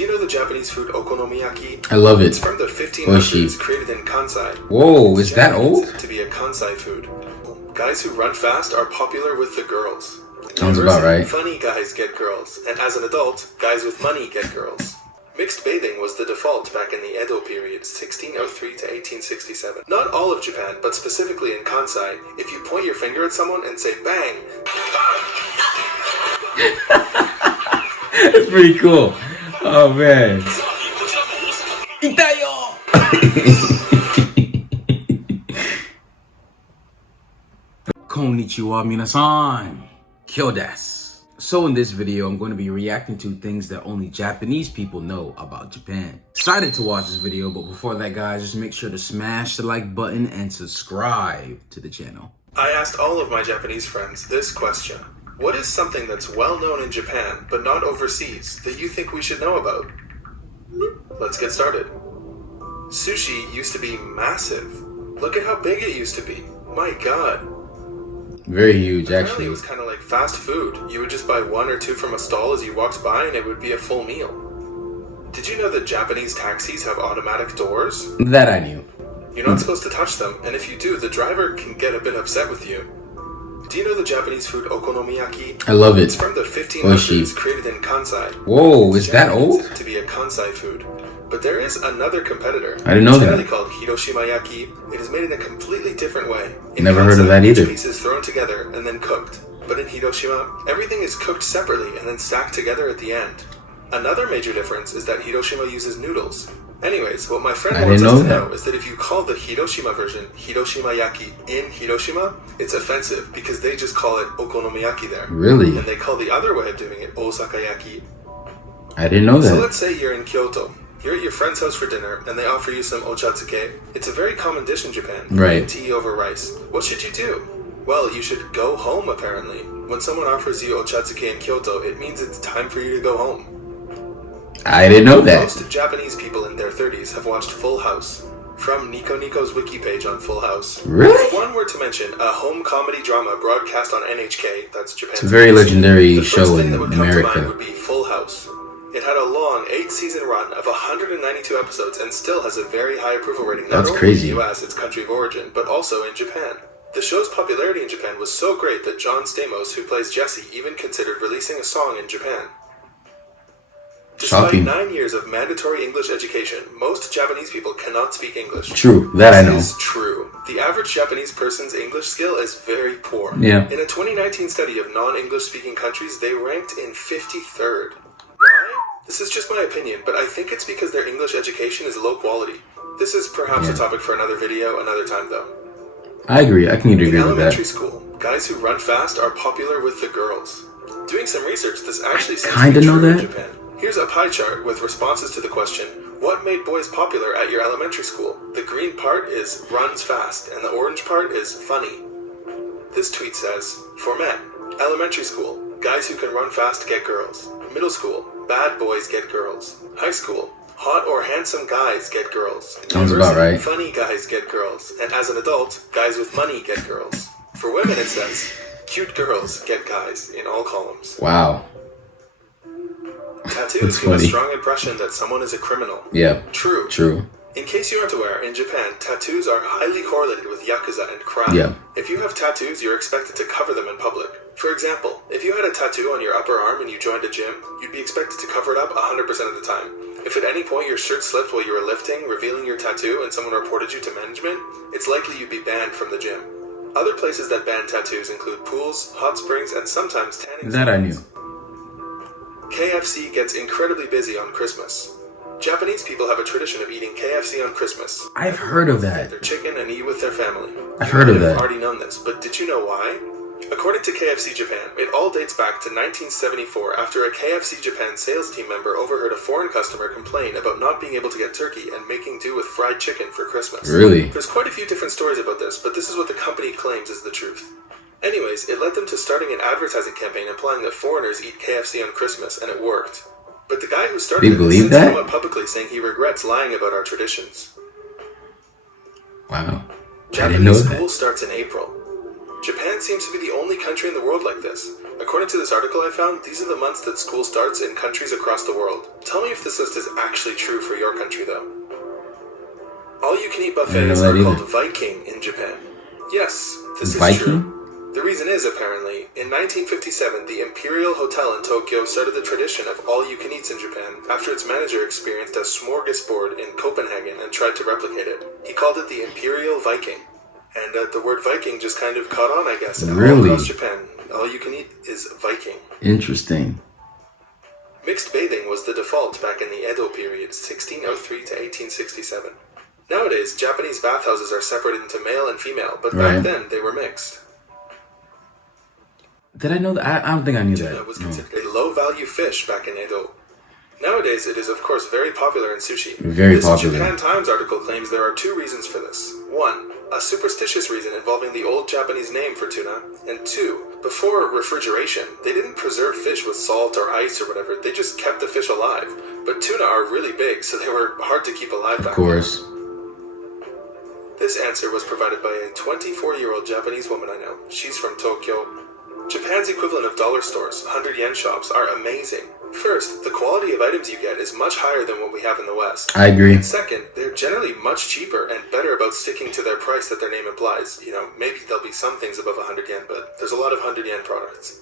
Do you know the Japanese food okonomiyaki? I love it. It's from the 1500s, created in Kansai. Whoa, is that old? To be a Kansai food. Guys who run fast are popular with the girls. Sounds about right. Funny guys get girls, and as an adult, guys with money get girls. Mixed bathing was the default back in the Edo period, 1603 to 1867. Not all of Japan, but specifically in Kansai, if you point your finger at someone and say bang, That's pretty cool. Oh man. Itayo! Konnichiwa minasan. Kyo desu. So in this video, I'm going to be reacting to things that only Japanese people know about Japan. Excited to watch this video, but before that, guys, just make sure to smash the like button and subscribe to the channel. I asked all of my Japanese friends this question. What is something that's well known in Japan, but not overseas, that you think we should know about? Let's get started. Sushi used to be massive. Look at how big it used to be. My God. Very huge, Apparently actually. it was kind of like fast food. You would just buy one or two from a stall as you walked by and it would be a full meal. Did you know that Japanese taxis have automatic doors? That I knew. You're not supposed to touch them, and if you do, the driver can get a bit upset with you. Do you know the Japanese food okonomiyaki? I love it. It's from the 1500s, created in Kansai. Whoa, is that old? To be a Kansai food. But there is another competitor. I didn't know that. Generally called Hiroshima yaki. It is made in a completely different way. In Never heard of that either. Each piece is thrown together and then cooked. But in Hiroshima, everything is cooked separately and then stacked together at the end. Another major difference is that Hiroshima uses noodles. Anyways, what my friend wants us to know is that if you call the Hiroshima version Hiroshima yaki in Hiroshima, it's offensive because they just call it okonomiyaki there. Really? And they call the other way of doing it Osaka yaki. I didn't know that. So let's say you're in Kyoto. You're at your friend's house for dinner, and they offer you some ochatsuke. It's a very common dish in Japan. Right. Tea over rice. What should you do? Well, you should go home, apparently. When someone offers you ochatsuke in Kyoto, it means it's time for you to go home. I didn't know that. Most Japanese people in their 30s have watched Full House. From Nico Nico's wiki page on Full House. Really? If one were to mention a home comedy drama broadcast on NHK, that's Japan's... It's a very legendary show the first thing in that would come to mind America. would be Full House. It had a long 8-season run of 192 episodes and still has a very high approval rating. That's not crazy. only in the US, its country of origin, but also in Japan. The show's popularity in Japan was so great that John Stamos, who plays Jesse, even considered releasing a song in Japan. Despite Shocking. 9 years of mandatory English education, most Japanese people cannot speak English. True, that I know. This is true. The average Japanese person's English skill is very poor. Yeah. In a 2019 study of non-English speaking countries, they ranked in 53rd. Why? This is just my opinion, but I think it's because their English education is low quality. This is perhaps a topic for another video, another time though. I agree. I can agree In with elementary that. school, guys who run fast are popular with the girls. Doing some research, this actually seems to kinda be know true in that. Japan. Here's a pie chart with responses to the question, what made boys popular at your elementary school? The green part is runs fast, and the orange part is funny. This tweet says, for men, elementary school, guys who can run fast get girls. Middle school, bad boys get girls. High school, hot or handsome guys get girls. Sounds about right. Funny guys get girls. And as an adult, guys with money get girls. For women, it says, cute girls get guys in all columns. Wow. Tattoos give a strong impression that someone is a criminal. Yeah. True. True. In case you aren't aware, in Japan, tattoos are highly correlated with yakuza and crime. Yeah. If you have tattoos, you're expected to cover them in public. For example, if you had a tattoo on your upper arm and you joined a gym, you'd be expected to cover it up 100% of the time. If at any point your shirt slipped while you were lifting, revealing your tattoo, and someone reported you to management, it's likely you'd be banned from the gym. Other places that ban tattoos include pools, hot springs, and sometimes tanning. That I knew. KFC gets incredibly busy on Christmas. Japanese people have a tradition of eating KFC on Christmas. I've heard of that. Their chicken and eat with their family. I've heard of that. You've already known this, but did you know why? According to KFC Japan, it all dates back to 1974 after a KFC Japan sales team member overheard a foreign customer complain about not being able to get turkey and making do with fried chicken for Christmas. Really? There's quite a few different stories about this, but this is what the company claims is the truth. Anyways, it led them to starting an advertising campaign implying that foreigners eat KFC on Christmas, and it worked. But the guy who started it has since come out publicly saying he regrets lying about our traditions. Wow. I didn't know Japanese that. school starts in April. Japan seems to be the only country in the world like this. According to this article I found, these are the months that school starts in countries across the world. Tell me if this list is actually true for your country, though. All-you-can-eat buffets are called Viking in Japan. Yes, this is true. The reason is, apparently, in 1957, the Imperial Hotel in Tokyo started the tradition of all-you-can-eats in Japan after its manager experienced a smorgasbord in Copenhagen and tried to replicate it. He called it the Imperial Viking. And the word Viking just kind of caught on, I guess. Really? All across Japan, all-you-can-eat is Viking. Interesting. Mixed bathing was the default back in the Edo period, 1603 to 1867. Nowadays, Japanese bathhouses are separated into male and female, but back then they were mixed. Did I know that? I don't think I knew that. Tuna was considered a low-value fish back in Edo. Nowadays, it is of course very popular in sushi. Very popular. This Japan Times article claims there are two reasons for this. One, a superstitious reason involving the old Japanese name for tuna. And two, before refrigeration, they didn't preserve fish with salt or ice or whatever. They just kept the fish alive. But tuna are really big, so they were hard to keep alive back then. Of course. This answer was provided by a 24-year-old Japanese woman I know. She's from Tokyo. Japan's equivalent of dollar stores, 100 yen shops, are amazing. First, the quality of items you get is much higher than what we have in the West. I agree. And second, they're generally much cheaper and better about sticking to their price that their name implies. You know, maybe there'll be some things above 100 yen, but there's a lot of 100 yen products.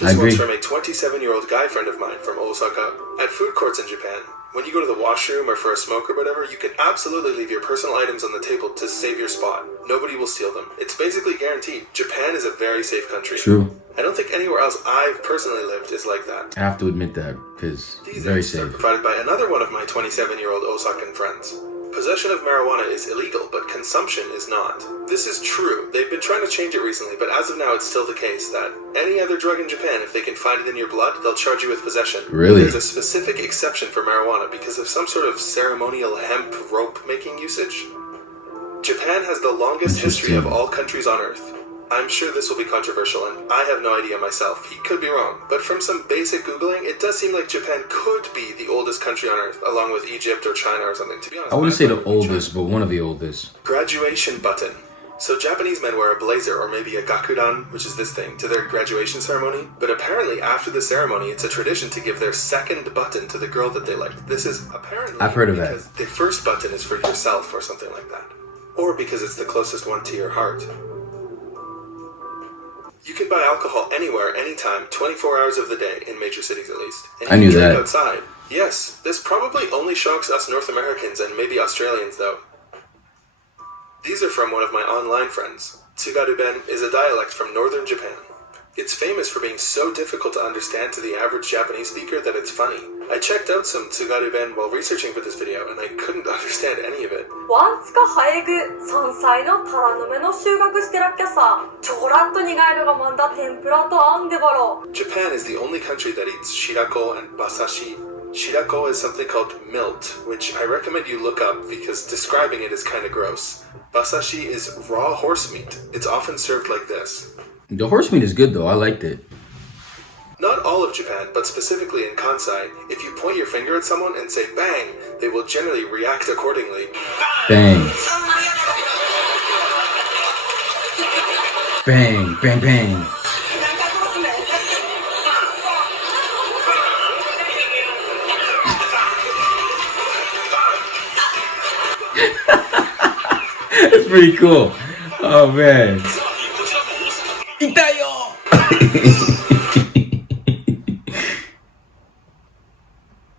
This one's from a 27-year-old guy friend of mine from Osaka. At food courts in Japan, when you go to the washroom or for a smoke or whatever, you can absolutely leave your personal items on the table to save your spot. Nobody will steal them. It's basically guaranteed. Japan is a very safe country. True. I don't think anywhere else I've personally lived is like that. I have to admit that, because These very answers are safe. provided by another one of my 27-year-old Osakan friends. Possession of marijuana is illegal, but consumption is not. This is true. They've been trying to change it recently, but as of now it's still the case that any other drug in Japan, if they can find it in your blood, they'll charge you with possession. Really? There's a specific exception for marijuana because of some sort of ceremonial hemp rope making usage. Japan has the longest history of all countries on Earth. I'm sure this will be controversial, and I have no idea myself. He could be wrong. But from some basic Googling, it does seem like Japan could be the oldest country on Earth, along with Egypt or China or something. To be honest, I wouldn't say the oldest, but one of the oldest. Graduation button. So Japanese men wear a blazer or maybe a gakudan, which is this thing, to their graduation ceremony. But apparently after the ceremony, it's a tradition to give their second button to the girl that they like. This is apparently I've heard of that. because the first button is for yourself or something like that. Or because it's the closest one to your heart. You can buy alcohol anywhere, anytime, 24 hours of the day, in major cities at least. And you I knew can drink that. outside. Yes, this probably only shocks us North Americans and maybe Australians, though. These are from one of my online friends. Tsugaru-ben is a dialect from northern Japan. It's famous for being so difficult to understand to the average Japanese speaker that it's funny. I checked out some Tsugaru-ben while researching for this video, and I couldn't understand any of it. ワンツカハエグ山菜のタラの芽の収穫してらっきゃさちょらっと苦いのがまんだ天ぷらとあんでばろ Japan is the only country that eats shirako and basashi. Shirako is something called milt, which I recommend you look up because describing it is kind of gross. Basashi is raw horse meat. It's often served like this. The horse meat is good, though. I liked it. Not all of Japan, but specifically in Kansai, if you point your finger at someone and say bang, they will generally react accordingly. Bang. Bang, bang, bang. That's pretty cool. Oh, man. Itayo!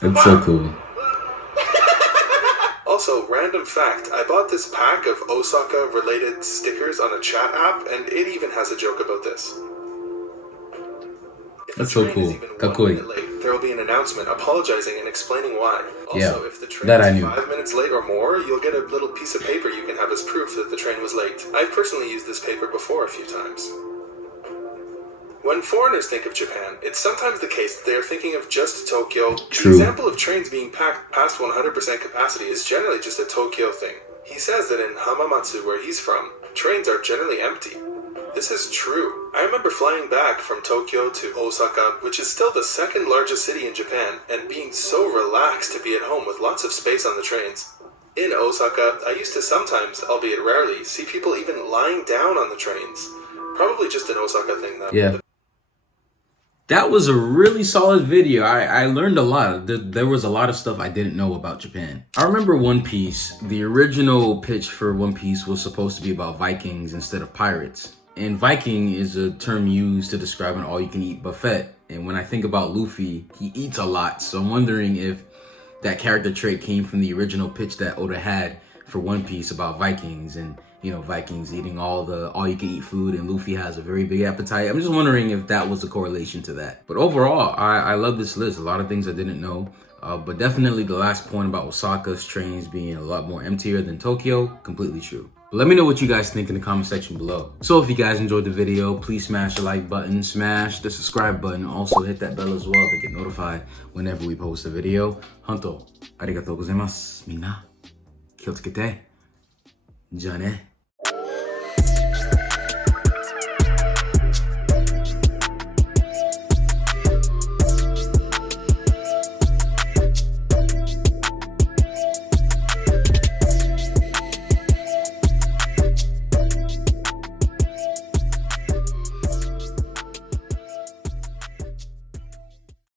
That's so cool. Also, random fact, I bought this pack of Osaka-related stickers on a chat app, and it even has a joke about this. If That's the so train cool. is even 1 Kakui. minute late, there will be an announcement apologizing and explaining why. Also, Yeah, if the train that I is knew. 5 minutes late or more, you'll get a little piece of paper you can have as proof that the train was late. I've personally used this paper before a few times. When foreigners think of Japan, it's sometimes the case that they are thinking of just Tokyo. True. The example of trains being packed past 100% capacity is generally just a Tokyo thing. He says that in Hamamatsu, where he's from, trains are generally empty. This is true. I remember flying back from Tokyo to Osaka, which is still the second largest city in Japan, and being so relaxed to be at home with lots of space on the trains. In Osaka, I used to sometimes, albeit rarely, see people even lying down on the trains. Probably just an Osaka thing, though. Yeah. That was a really solid video. I learned a lot. There was a lot of stuff I didn't know about Japan. I remember One Piece. The original pitch for One Piece was supposed to be about Vikings instead of pirates. And Viking is a term used to describe an all-you-can-eat buffet. And when I think about Luffy, he eats a lot. So I'm wondering if that character trait came from the original pitch that Oda had for One Piece about Vikings and, you know, Vikings eating all-you-can-eat food, and Luffy has a very big appetite. I'm just wondering if that was a correlation to that. But overall, I love this list. A lot of things I didn't know. But definitely the last point about Osaka's trains being a lot more emptier than Tokyo, completely true. But let me know what you guys think in the comment section below. So if you guys enjoyed the video, please smash the like button, smash the subscribe button, also hit that bell as well to get notified whenever we post a video. Honto, arigatou gozaimasu. Minna, 気をつけて。じゃあね。